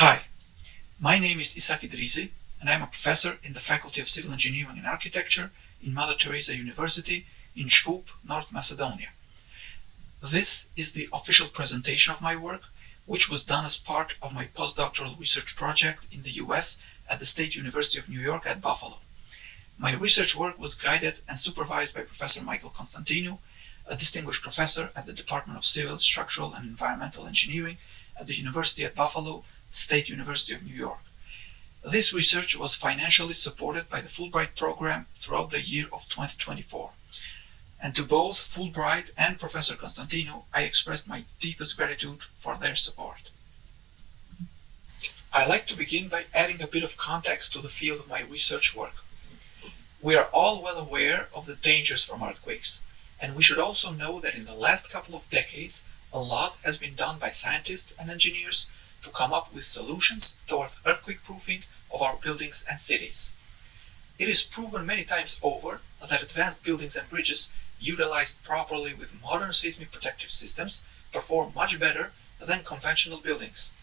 Hi, my name is Isak Idrisi, and I am a professor in the Faculty of Civil Engineering and Architecture in Mother Teresa University in Shkup, North Macedonia. This is the official presentation of my work, which was done as part of my postdoctoral research project in the US at the State University of New York at Buffalo. My research work was guided and supervised by Professor Michael Constantinou, a distinguished professor at the Department of Civil, Structural, and Environmental Engineering at the University at Buffalo, State University of New York. This research was financially supported by the Fulbright program throughout the year of 2024. And to both Fulbright and Professor Constantinou, I expressed my deepest gratitude for their support. I like to begin by adding a bit of context to the field of my research work. We are all well aware of the dangers from earthquakes, and we should also know that in the last couple of decades, a lot has been done by scientists and engineers to come up with solutions toward earthquake proofing of our buildings and cities. It is proven many times over that advanced buildings and bridges utilized properly with modern seismic protective systems perform much better than conventional buildings.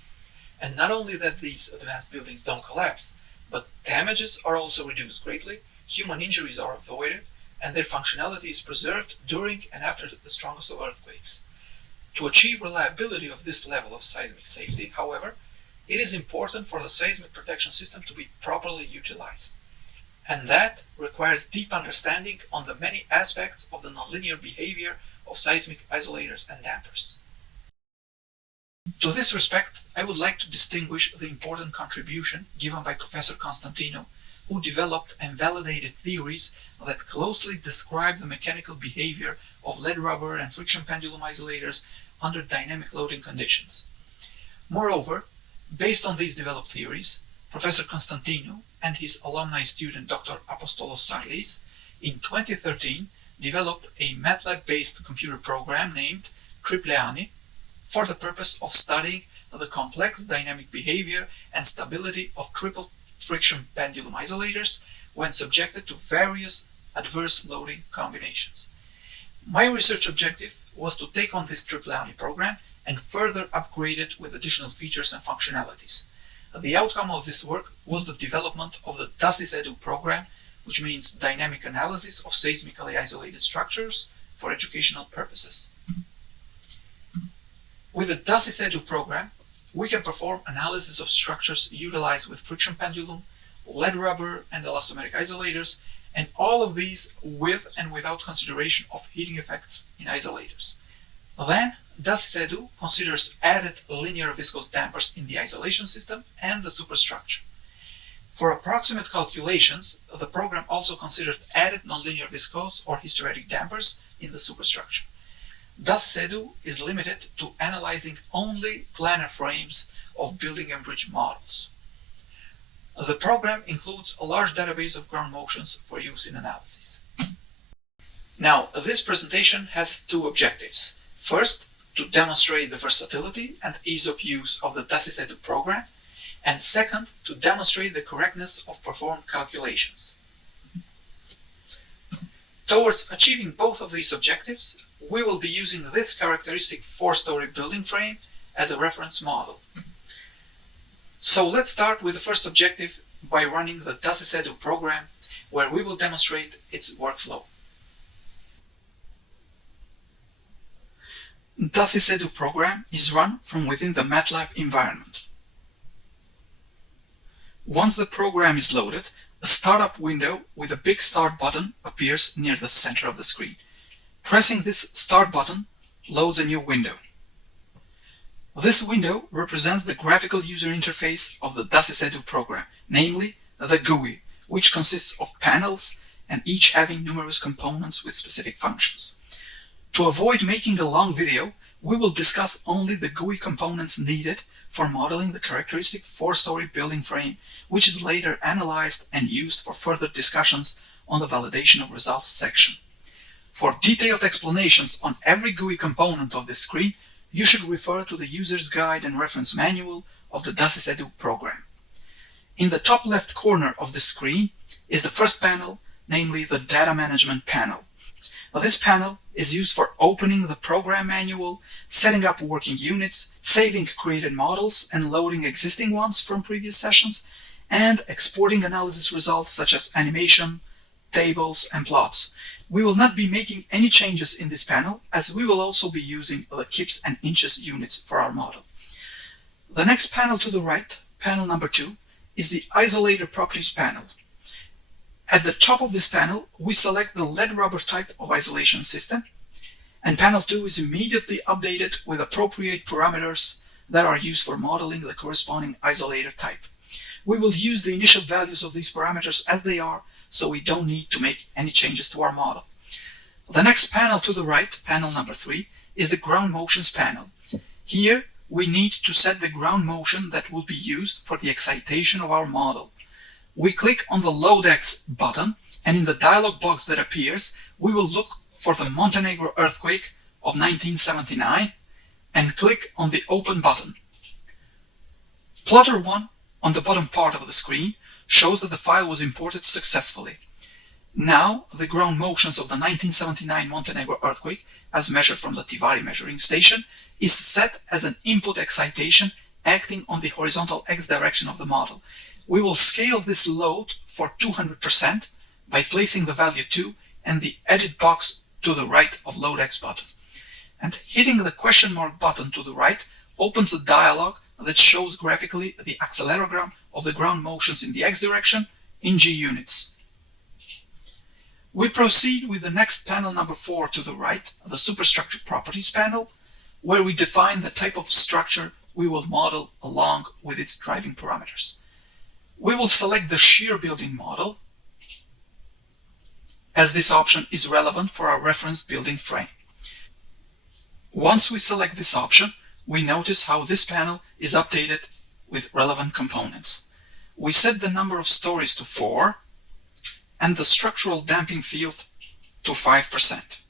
And not only that these advanced buildings don't collapse, but damages are also reduced greatly, human injuries are avoided, and their functionality is preserved during and after the strongest of earthquakes. To achieve reliability of this level of seismic safety, however, it is important for the seismic protection system to be properly utilized. And that requires deep understanding on the many aspects of the nonlinear behavior of seismic isolators and dampers. To this respect, I would like to distinguish the important contribution given by Professor Constantinou, who developed and validated theories that closely describe the mechanical behavior of lead rubber and friction pendulum isolators under dynamic loading conditions. Moreover, based on these developed theories, Professor Constantinou and his alumni student Dr. Apostolos Sarlis in 2013 developed a MATLAB-based computer program named Tripleani for the purpose of studying the complex dynamic behavior and stability of triple friction pendulum isolators when subjected to various adverse loading combinations. My research objective was to take on this Tripleani program and further upgrade it with additional features and functionalities. The outcome of this work was the development of the DASIS-EDU program, which means Dynamic Analysis of Seismically Isolated Structures for Educational Purposes. With the DASIS-EDU program, we can perform analysis of structures utilized with friction pendulum, lead rubber, and elastomeric isolators, and all of these with and without consideration of heating effects in isolators. Then, DASIS-EDU considers added linear viscose dampers in the isolation system and the superstructure. For approximate calculations, the program also considered added nonlinear viscose or hysteretic dampers in the superstructure. DASIS-EDU is limited to analyzing only planar frames of building and bridge models. The program includes a large database of ground motions for use in analysis. Now, this presentation has two objectives. First, to demonstrate the versatility and ease of use of the DASIS-EDU program, and second, to demonstrate the correctness of performed calculations. Towards achieving both of these objectives, we will be using this characteristic 4-story building frame as a reference model. So let's start with the first objective by running the DASIS-EDU program, where we will demonstrate its workflow. DASIS-EDU program is run from within the MATLAB environment. Once the program is loaded, a startup window with a big Start button appears near the center of the screen. Pressing this Start button loads a new window. This window represents the graphical user interface of the DASIS-EDU program, namely the GUI, which consists of panels and each having numerous components with specific functions. To avoid making a long video, we will discuss only the GUI components needed for modeling the characteristic 4-story building frame, which is later analyzed and used for further discussions on the validation of results section. For detailed explanations on every GUI component of this screen, you should refer to the user's guide and reference manual of the DASIS-EDU program. In the top left corner of the screen is the first panel, namely the Data Management panel. This panel is used for opening the program manual, setting up working units, saving created models and loading existing ones from previous sessions, and exporting analysis results such as animation, tables, and plots. We will not be making any changes in this panel, as we will also be using the kips and inches units for our model. The next panel to the right, panel number 2, is the Isolator Properties panel. At the top of this panel, we select the lead rubber type of isolation system, and panel 2 is immediately updated with appropriate parameters that are used for modeling the corresponding isolator type. We will use the initial values of these parameters as they are, so we don't need to make any changes to our model. The next panel to the right, panel number 3, is the ground motions panel. Here, we need to set the ground motion that will be used for the excitation of our model. We click on the Load X button, and in the dialog box that appears, we will look for the Montenegro earthquake of 1979 and click on the Open button. Plotter 1 on the bottom part of the screen shows that the file was imported successfully. Now, the ground motions of the 1979 Montenegro earthquake, as measured from the Tivari measuring station, is set as an input excitation acting on the horizontal x direction of the model. We will scale this load for 200% by placing the value 2 and the edit box to the right of Load X button. And hitting the question mark button to the right opens a dialog that shows graphically the accelerogram of the ground motions in the x direction in g units. We proceed with the next panel number 4 to the right, the Superstructure Properties panel, where we define the type of structure we will model along with its driving parameters. We will select the shear building model, as this option is relevant for our reference building frame. Once we select this option, we notice how this panel is updated with relevant components. We set the number of stories to 4 and the structural damping field to 5%.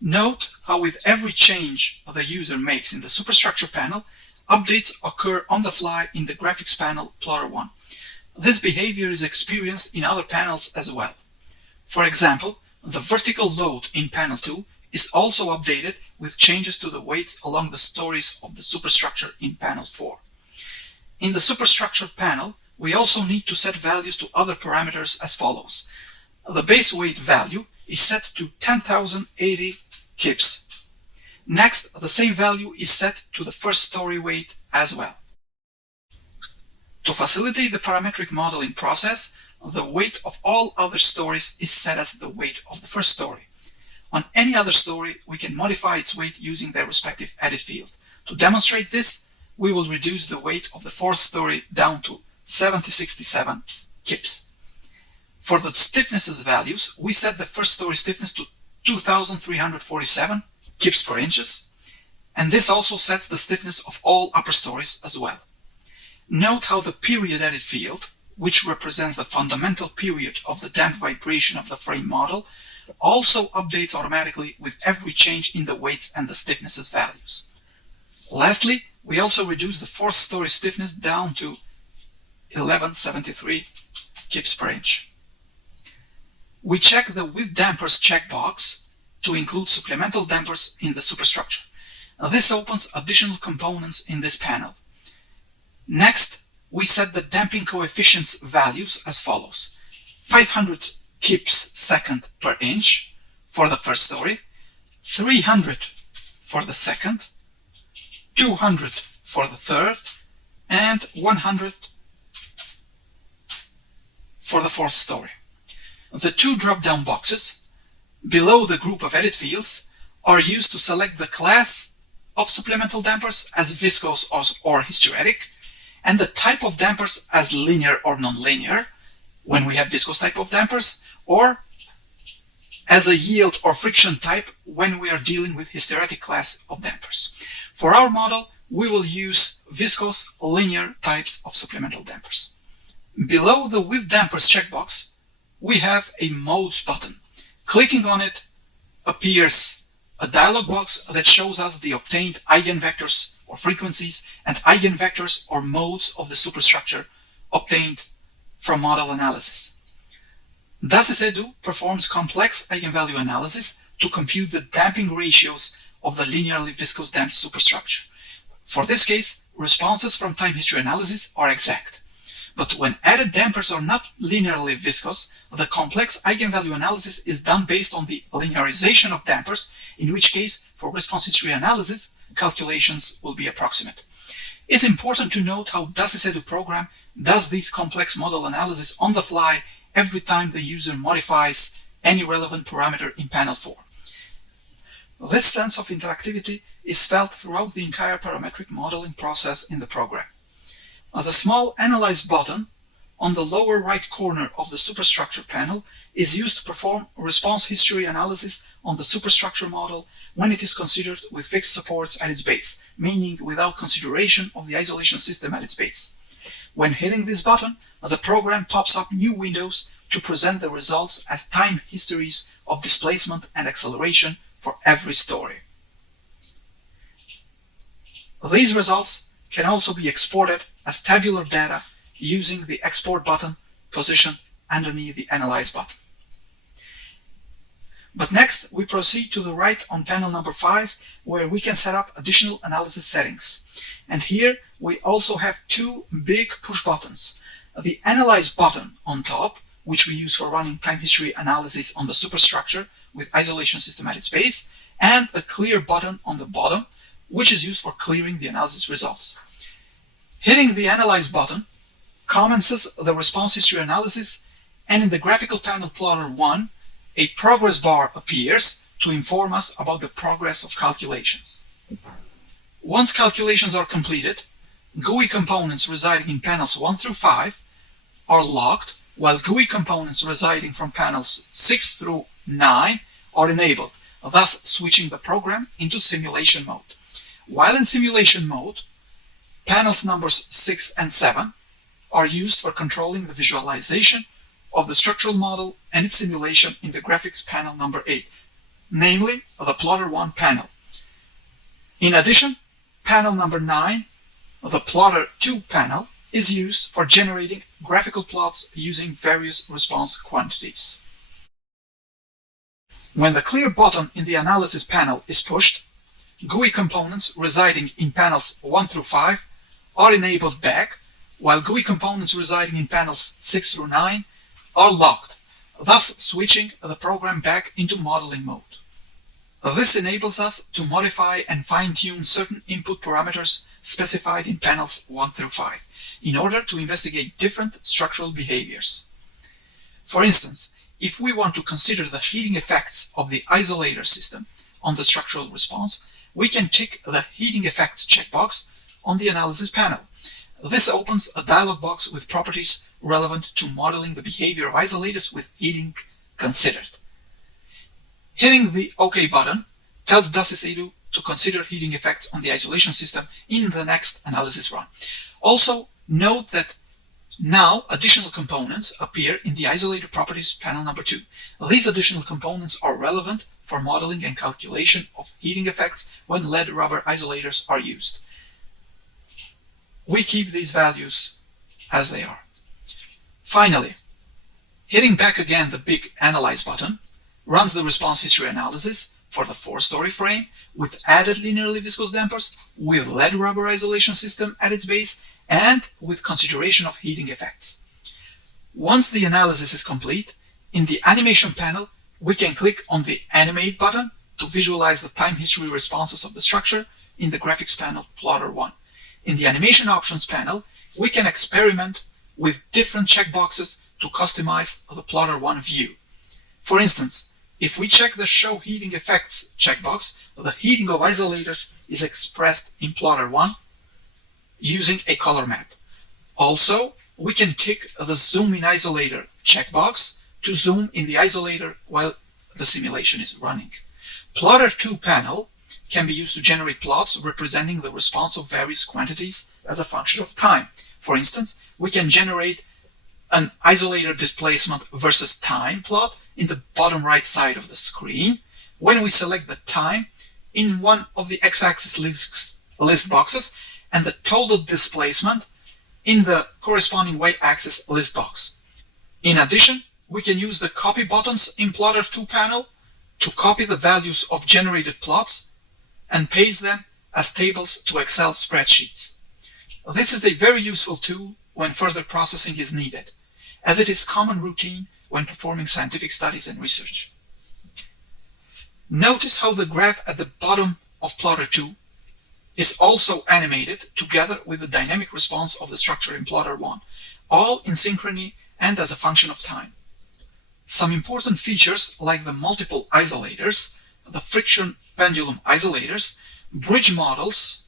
Note how with every change the user makes in the Superstructure panel, updates occur on the fly in the Graphics panel Plotter 1. This behavior is experienced in other panels as well. For example, the vertical load in panel 2 is also updated with changes to the weights along the stories of the superstructure in panel 4. In the Superstructure panel, we also need to set values to other parameters as follows. The base weight value is set to 10,080 kips. Next, the same value is set to the first story weight as well. To facilitate the parametric modeling process, the weight of all other stories is set as the weight of the first story. On any other story, we can modify its weight using their respective edit field. To demonstrate this, we will reduce the weight of the fourth story down to 7067 kips. For the stiffnesses values, we set the first story stiffness to 2347 kips per inches, and this also sets the stiffness of all upper stories as well. Note how the period edit field, which represents the fundamental period of the damp vibration of the frame model, also updates automatically with every change in the weights and the stiffnesses values. Lastly, we also reduce the fourth story stiffness down to 1173 kips per inch. We check the With Dampers checkbox to include supplemental dampers in the superstructure. This opens additional components in this panel. Next, we set the damping coefficients values as follows. 500 kips second per inch for the first story, 300 for the second, 200 for the third, and 100 for the fourth story. The two drop-down boxes below the group of edit fields are used to select the class of supplemental dampers as viscose or hysteretic, and the type of dampers as linear or nonlinear when we have viscose type of dampers, or as a yield or friction type when we are dealing with hysteretic class of dampers. For our model, we will use viscose linear types of supplemental dampers. Below the With Dampers checkbox, we have a Modes button. Clicking on it appears a dialog box that shows us the obtained eigenvectors or frequencies and eigenvectors or modes of the superstructure obtained from model analysis. Thus, EDU performs complex eigenvalue analysis to compute the damping ratios of the linearly viscous damped superstructure. For this case, responses from time history analysis are exact. But when added dampers are not linearly viscous, the complex eigenvalue analysis is done based on the linearization of dampers, in which case, for response history analysis, calculations will be approximate. It's important to note how DASIS-EDU program does this complex model analysis on the fly every time the user modifies any relevant parameter in panel 4. This sense of interactivity is felt throughout the entire parametric modeling process in the program. The small Analyze button on the lower right corner of the superstructure panel is used to perform response history analysis on the superstructure model when it is considered with fixed supports at its base, meaning without consideration of the isolation system at its base. When hitting this button, the program pops up new windows to present the results as time histories of displacement and acceleration for every story. These results can also be exported as tabular data using the Export button positioned underneath the Analyze button. But next, we proceed to the right on panel number 5, where we can set up additional analysis settings. And here we also have two big push buttons. The Analyze button on top, which we use for running time history analysis on the superstructure with isolation system at its base, and the Clear button on the bottom, which is used for clearing the analysis results. Hitting the Analyze button commences the response history analysis, and in the graphical panel plotter 1, a progress bar appears to inform us about the progress of calculations. Once calculations are completed, GUI components residing in panels 1 through 5 are locked, while GUI components residing from panels 6 through 9 are enabled, thus switching the program into simulation mode. While in simulation mode, panels numbers 6 and 7 are used for controlling the visualization of the structural model and its simulation in the graphics panel number 8, namely the plotter 1 panel. In addition, panel number 9, the plotter 2 panel, is used for generating graphical plots using various response quantities. When the Clear button in the Analysis panel is pushed, GUI components residing in panels 1 through 5 are enabled back, while GUI components residing in panels 6 through 9 are locked, thus switching the program back into modeling mode. This enables us to modify and fine-tune certain input parameters specified in panels 1 through 5 in order to investigate different structural behaviors. For instance, if we want to consider the heating effects of the isolator system on the structural response, we can tick the Heating Effects checkbox on the Analysis panel. This opens a dialog box with properties relevant to modeling the behavior of isolators with heating considered. Hitting the OK button tells DASIS-EDU to consider heating effects on the isolation system in the next analysis run. Also, note that now additional components appear in the Isolator Properties panel number 2. These additional components are relevant for modeling and calculation of heating effects when lead rubber isolators are used. We keep these values as they are. Finally, hitting back again the big Analyze button runs the response history analysis for the 4-story frame with added linearly viscous dampers, with lead rubber isolation system at its base, and with consideration of heating effects. Once the analysis is complete, in the animation panel, we can click on the Animate button to visualize the time history responses of the structure in the graphics panel plotter 1. In the animation options panel, we can experiment with different checkboxes to customize the plotter 1 view. For instance, if we check the Show Heating Effects checkbox, the heating of isolators is expressed in plotter 1 using a color map. Also, we can tick the Zoom in Isolator checkbox to zoom in the isolator while the simulation is running. Plotter 2 panel can be used to generate plots representing the response of various quantities as a function of time. For instance, we can generate an isolator displacement versus time plot in the bottom right side of the screen when we select the time in one of the x-axis list boxes and the total displacement in the corresponding y-axis list box. In addition, we can use the copy buttons in Plotter 2 panel to copy the values of generated plots and paste them as tables to Excel spreadsheets. This is a very useful tool when further processing is needed, as it is common routine when performing scientific studies and research. Notice how the graph at the bottom of Plotter 2 is also animated together with the dynamic response of the structure in Plotter 1, all in synchrony and as a function of time. Some important features like the multiple isolators, the friction pendulum isolators, bridge models,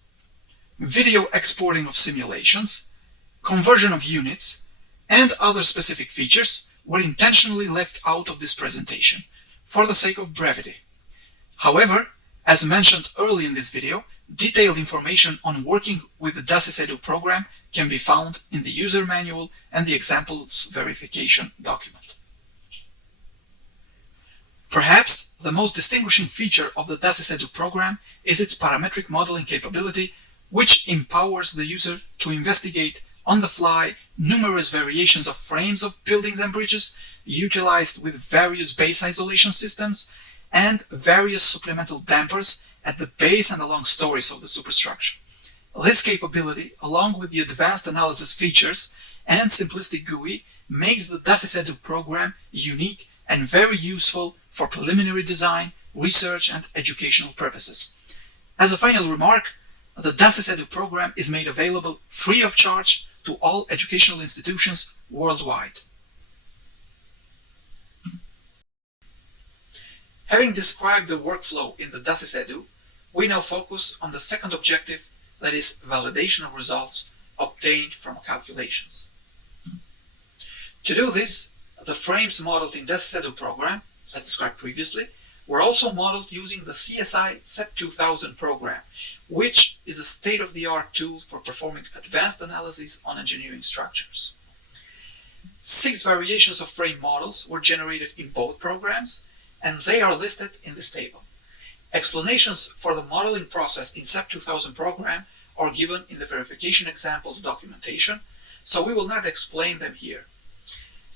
video exporting of simulations, conversion of units, and other specific features were intentionally left out of this presentation for the sake of brevity. However, as mentioned early in this video, detailed information on working with the DASYS-EDU program can be found in the user manual and the examples verification document. Perhaps the most distinguishing feature of the DASYS-EDU program is its parametric modeling capability, which empowers the user to investigate on the fly numerous variations of frames of buildings and bridges utilized with various base isolation systems and various supplemental dampers at the base and along stories of the superstructure. This capability, along with the advanced analysis features and simplistic GUI, makes the DASYS-EDU program unique and very useful for preliminary design, research, and educational purposes. As a final remark, the DASYS-EDU program is made available free of charge to all educational institutions worldwide. Having described the workflow in the DASYS-EDU, we now focus on the second objective, that is, validation of results obtained from calculations. To do this, the frames modeled in DASYS-EDU program, as described previously, were also modeled using the CSI SEP 2000 program, which is a state-of-the-art tool for performing advanced analysis on engineering structures. 6 variations of frame models were generated in both programs, and they are listed in this table. Explanations for the modeling process in SEP 2000 program are given in the verification examples documentation, so we will not explain them here.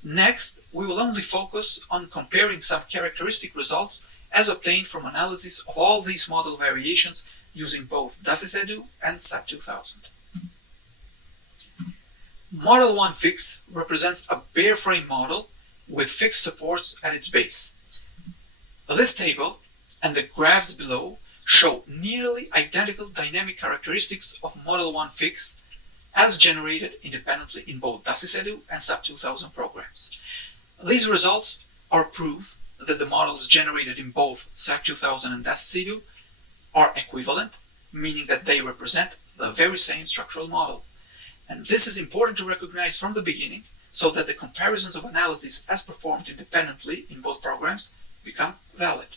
Next, we will only focus on comparing some characteristic results as obtained from analysis of all these model variations using both DASYS-EDU and SEP 2000. Model 1 fix represents a bare frame model with fixed supports at its base. This table and the graphs below show nearly identical dynamic characteristics of Model 1 fix as generated independently in both DASYS-EDU and SEP 2000 programs. These results are proof that the models generated in both SEP 2000 and DASYS-EDU are equivalent, meaning that they represent the very same structural model. And this is important to recognize from the beginning so that the comparisons of analyses as performed independently in both programs become valid.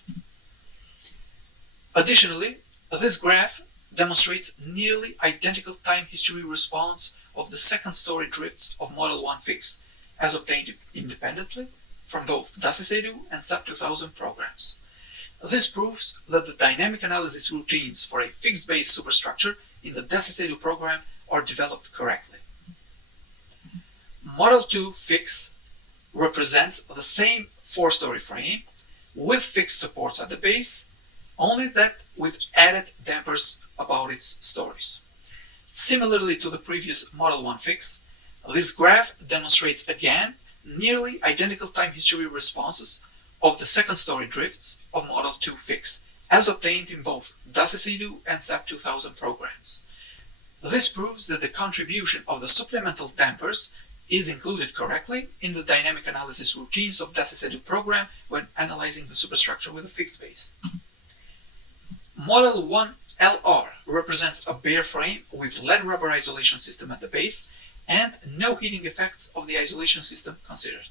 Additionally, this graph demonstrates nearly identical time history response of the second story drifts of Model 1 fix as obtained independently from both DASYS-EDU and SEP 2000 programs. This proves that the dynamic analysis routines for a fixed base superstructure in the DASYS-EDU program are developed correctly. Model 2 fix represents the same 4-story frame with fixed supports at the base, only that with added dampers about its stories. Similarly to the previous Model 1 fix, this graph demonstrates again nearly identical time history responses of the second story drifts of Model 2 fix as obtained in both DASYS-EDU and SEP 2000 programs. This proves that the contribution of the supplemental dampers is included correctly in the dynamic analysis routines of DASYS-EDU program when analyzing the superstructure with a fixed base. Model 1 LR represents a bare frame with lead rubber isolation system at the base and no heating effects of the isolation system considered.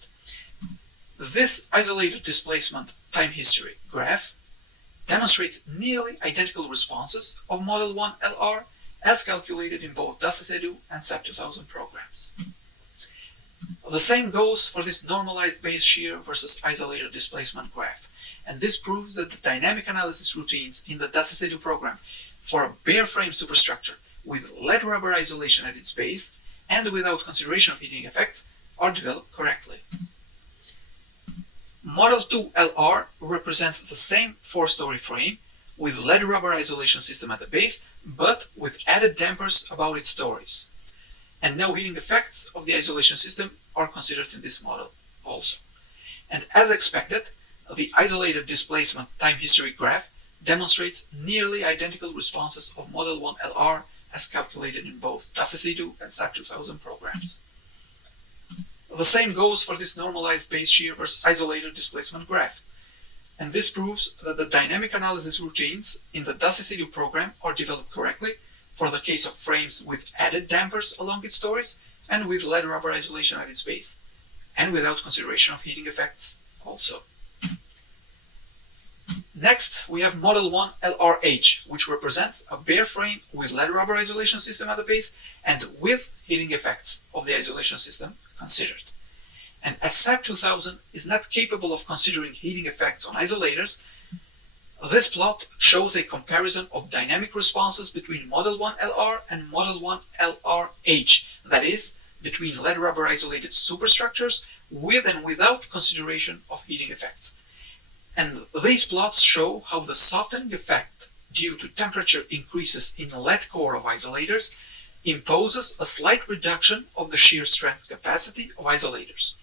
This isolated displacement time history graph demonstrates nearly identical responses of Model 1 LR as calculated in both DASYS-EDU and SEP 2000 programs. The same goes for this normalized base shear versus isolated displacement graph, and this proves that the dynamic analysis routines in the DASYS-EDU program for a bare frame superstructure with lead rubber isolation at its base and without consideration of heating effects are developed correctly. Model 2LR represents the same 4-story frame with lead rubber isolation system at the base, but with added dampers about its stories. And no heating effects of the isolation system are considered in this model also. And as expected, the isolated displacement time history graph demonstrates nearly identical responses of Model 1LR as calculated in both DASICIDU and SAP 2000 programs. The same goes for this normalized base shear versus isolated displacement graph. And this proves that the dynamic analysis routines in the DASICIDU program are developed correctly for the case of frames with added dampers along its stories and with lead rubber isolation at its base, and without consideration of heating effects also. Next, we have Model 1 LRH, which represents a bare frame with lead rubber isolation system at the base and with heating effects of the isolation system considered. And as SAP 2000 is not capable of considering heating effects on isolators, this plot shows a comparison of dynamic responses between Model 1 LR and Model 1 LRH, that is, between lead rubber isolated superstructures with and without consideration of heating effects. And these plots show how the softening effect due to temperature increases in the lead core of isolators imposes a slight reduction of the shear strength capacity of isolators.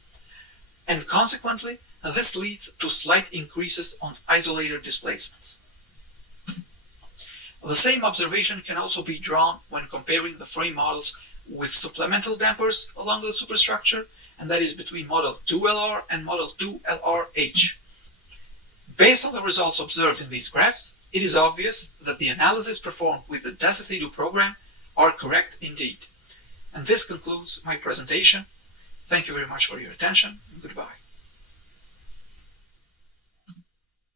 And consequently, this leads to slight increases on isolator displacements. The same observation can also be drawn when comparing the frame models with supplemental dampers along the superstructure, and that is between Model 2LR and Model 2LRH. Based on the results observed in these graphs, it is obvious that the analysis performed with the DASICIDU program are correct indeed. And this concludes my presentation. Thank you very much for your attention, and goodbye.